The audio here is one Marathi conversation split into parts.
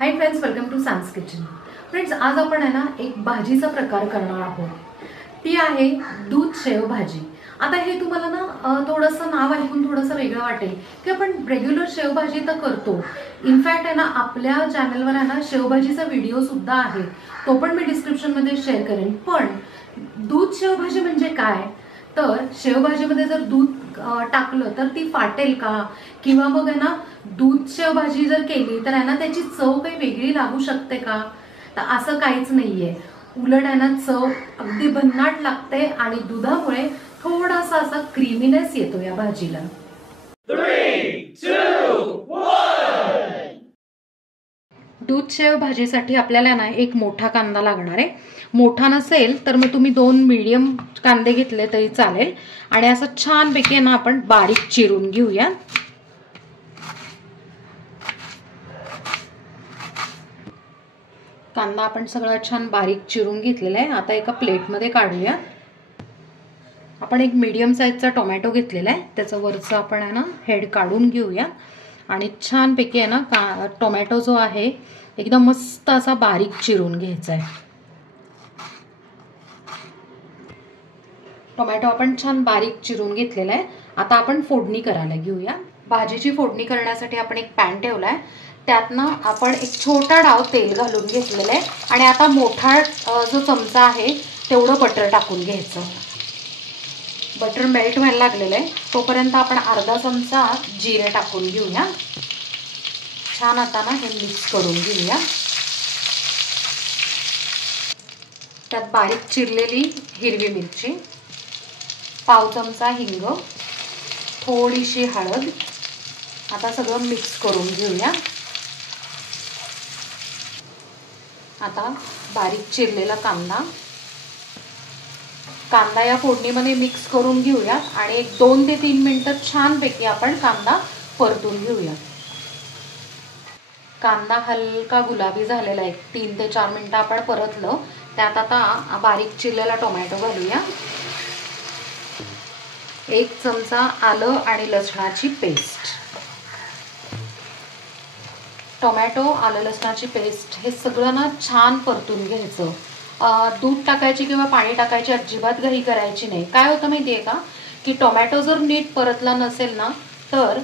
हाय फ्रेंड्स, वेलकम टू सांस किचन। फ्रेंड्स, आज आपण आहे ना एक भाजीचा प्रकार करणार आहोत। ती आहे दूध शेव भाजी। आता हे तुम्हाला ना थोडंसं नाव ऐकून थोडंसं वेगळं वाटेल की आपण रेग्युलर शेव भाजी तर करतो। इनफॅक्ट आहे ना आपल्या चॅनलवर आहे ना शेवभाजीचा व्हिडिओ सुद्धा आहे, तो पण मी डिस्क्रिप्शन मध्ये शेअर करेन। पण दूध शेव भाजी म्हणजे काय, तर शेवभाजीमध्ये जर दूध टाकलं तर ती फाटेल का, किंवा मग आहे ना दूध शेव भाजी जर केली तर आहे ना त्याची चव काही वेगळी लागू शकते का, तर असं काहीच नाहीये। उलट आहे ना चव अगदी भन्नाट लागते आणि दुधामुळे थोडासा असा क्रीमीनेस येतो या भाजीला। 3, 2, 1 दूध शेव भाजीसाठी आपल्याला ना एक मोठा कांदा लागणार आहे। मोठा नसेल तर मग तुम्ही 2 मीडियम कांदे घेतले तरी चालेल। आणि असं छान पैकी ना आपण बारीक चिरून घेऊया। कांदा आपण सगळा छान बारीक चिरून घेतलेला आहे। आता एका प्लेटमध्ये काढूया। आपण एक मीडियम साईजचा टोमॅटो घेतलेला आहे, त्याचं वरचं आपण आहे ना हेड काढून घेऊया। आणि छान पैकी आहे ना टोमॅटो जो आहे एकदम मस्त असा बारीक चिरून घ्यायचा आहे। टोमॅटो आपण छान बारीक चिरून घेतलेला आहे। आता आपण फोडणी करायला घेऊया। भाजीची फोडणी करण्यासाठी आपण एक पॅन ठेवलाय, त्यात ना आपण एक छोटा डाव तेल घालून घेतलेला आहे। आणि आता मोठा जो चमचा आहे तेवढं बटर टाकून घ्यायचं। बटर मेल्ट व्हायला लागलेलं आहे तोपर्यंत आपण अर्धा चमचा जिरे टाकून घेऊया। छान आता ना हे मिक्स करून घेऊया। त्यात बारीक चिरलेली हिरवी मिरची, पाव चमचा हिंग, थोडीशी हळद। आता सगळं मिक्स करून घेऊया। आता बारीक चिरलेला कांदा या फोडणीमध्ये मिक्स करून घेऊया आणि एक 2 ते 3 मिनिटं छानपैकी आपण कांदा परतून घेऊया। कांदा हलका गुलाबी झालेला आहे। 3 ते 4 मिनिटं आपण परतलं, त्यात आता बारीक चिरलेला टोमॅटो घालूया। 1 चमचा आलं आणि लसणाची पेस्ट, टोमॅटो आलं लसणाची पेस्ट हे सगळं ना छान परतून घ्यायचं। दूध टाकायची किंवा पाणी टाकायची अजिबात घाई करायची नाही। काय होतं माहितीये का, की टोमॅटो जर नीट परतला नसेल ना तर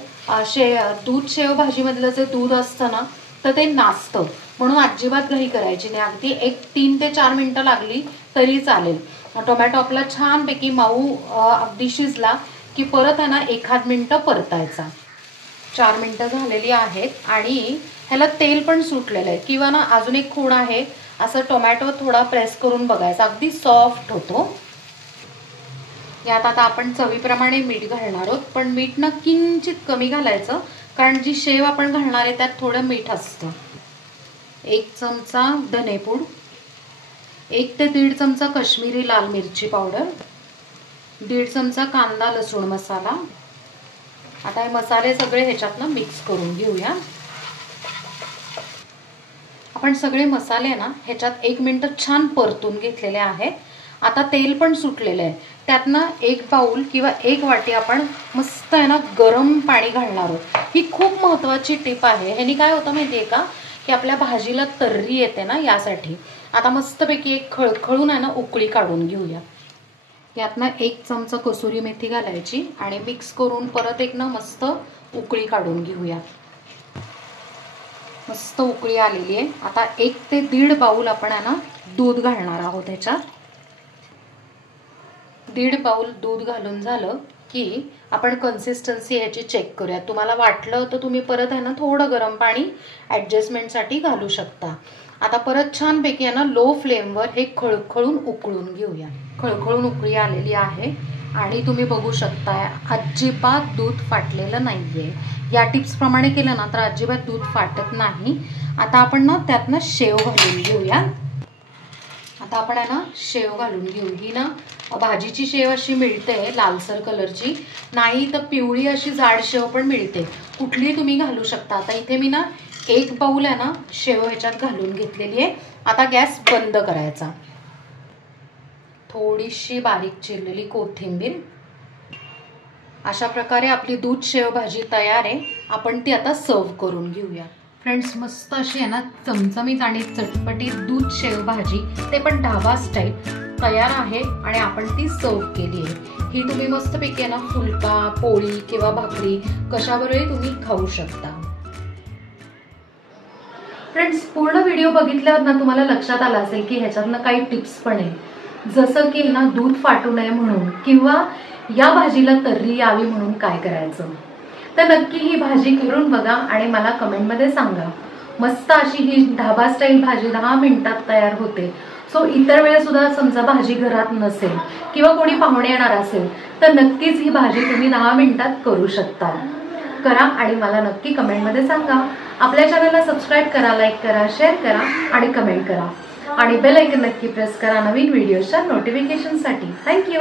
दूध शेव भाजीमधलं जे दूध असतं ना तर ते नासतं, म्हणून अजिबात घाई करायची नाही। अगदी एक 3 ते 4 मिनिटं लागली तरी चालेल। टोमॅटो आपला छानपैकी मऊ अगदी शिजला की परत आहे ना 1 मिनिटं परतायचा। 4 मिनिटं झालेली आहेत आणि ह्याला तेल पण सुटलेलं आहे। किंवा ना अजून एक खूण आहे, असं टोमॅटो थोडा प्रेस करून बघायचा, अगदी सॉफ्ट होतो। यात आता आपण चवीप्रमाणे मीठ घालणार आहोत, पण मीठ ना किंचित कमी घालायचं, कारण जी शेव आपण घालणार आहे त्यात थोडं मीठ असतं। 1 चमचा धनेपूड, 1 ते 1.5 चमचा काश्मीरी लाल मिरची पावडर, 1.5 चमचा कांदा लसूण मसाला। आता हे मसाले सगळे ह्याच्यात ना मिक्स करून घेऊया। आपण सगळे मसाले ना ह्याच्यात 1 मिनिट छान परतून घेतलेले आहेत। आता तेल पण सुटलेलं आहे, त्यात ना 1 बाउल किंवा 1 वाटी आपण मस्त आहे ना गरम पाणी घालणार आहोत। ही खूप महत्त्वाची टिप आहे। ह्यानी काय होतं माहितीये का, की आपल्या भाजीला तर्री येते ना, यासाठी। आता मस्तपैकी एक खळखळून आहे ना उकळी काढून घेऊया। यात ना 1 चमचा कसुरी मेथी घालायची आणि मिक्स करून परत एक ना मस्त उकळी काढून घेऊया। मस्त उकळी आलेली आहे। आता 1 ते 1.5 बाउल आपण आहे ना दूध घालणार आहोत ह्याच्यात। 1.5 बाउल दूध घालून झालं की आपण कन्सिस्टन्सी ह्याची चेक करूया। तुम्हाला वाटलं तर तुम्ही परत आहे ना थोडं गरम पाणी ॲडजस्टमेंटसाठी घालू शकता। आता परत छानपैकी आहे ना लो फ्लेमवर हे खळखळून उकळून घेऊया। खळखळून उकळी आलेली आहे आणि तुम्ही बघू शकताय अजिबात दूध फाटलेलं नाहीये। या टिप्स प्रमाणे केलं ना तर अजिबात दूध फाटत नाही। आता आपण ना त्यात ना शेव घालून घेऊया। आता आपण आहे ना शेव घालून घेऊ। ही ना भाजीची शेव अशी मिळते लालसर कलरची, नाही तर पिवळी अशी जाड शेव पण मिळते, कुठलीही तुम्ही घालू शकता। आता इथे मी ना 1 बाउल आहे ना शेव ह्याच्यात घालून घेतलेली आहे। आता गॅस बंद करायचा। थोडीशी बारीक चिरलेली कोथिंबीर। अशा प्रकारे आपली दूध शेव भाजी तयार आहे। आपण ती आता सर्व करून घेऊया। फ्रेंड्स, मस्त अशी आहे ना चमचमीत आणि चटपटीत दूध शेव भाजी, ते पण ढाबा स्टाईल तयार आहे आणि आपण ती सर्व केली आहे। ही तुम्ही मस्तपैकी आहे ना फुलका, पोळी किंवा भाकरी कशावरही तुम्ही खाऊ शकता। फ्रेंड्स, पूर्ण व्हिडिओ बघितल्यावर ना तुम्हाला लक्षात आलं असेल की ह्याच्यातनं काही टिप्स पण आहे, जसं की ना दूध फाटू नये म्हणून किंवा या भाजीला तर्री यावी म्हणून काय करायचं। तर नक्की ही भाजी करून बघा आणि मला कमेंटमध्ये सांगा। मस्त अशी ही ढाबा स्टाईल भाजी 10 मिनिटात तयार होते। सो इतर वेळेस सुद्धा समजा भाजी घरात नसेल किंवा कोणी पाहुणे येणार असेल तर नक्कीच ही भाजी तुम्ही 10 मिनिटात करू शकता। करा आणि मला नक्की कमेंटमध्ये सांगा। आपल्या चॅनलला सबस्क्राईब करा, लाईक करा, शेअर करा आणि कमेंट करा आणि बेल आयकॉन नक्की प्रेस करा नवीन व्हिडिओच्या नोटिफिकेशनसाठी। थँक्यू।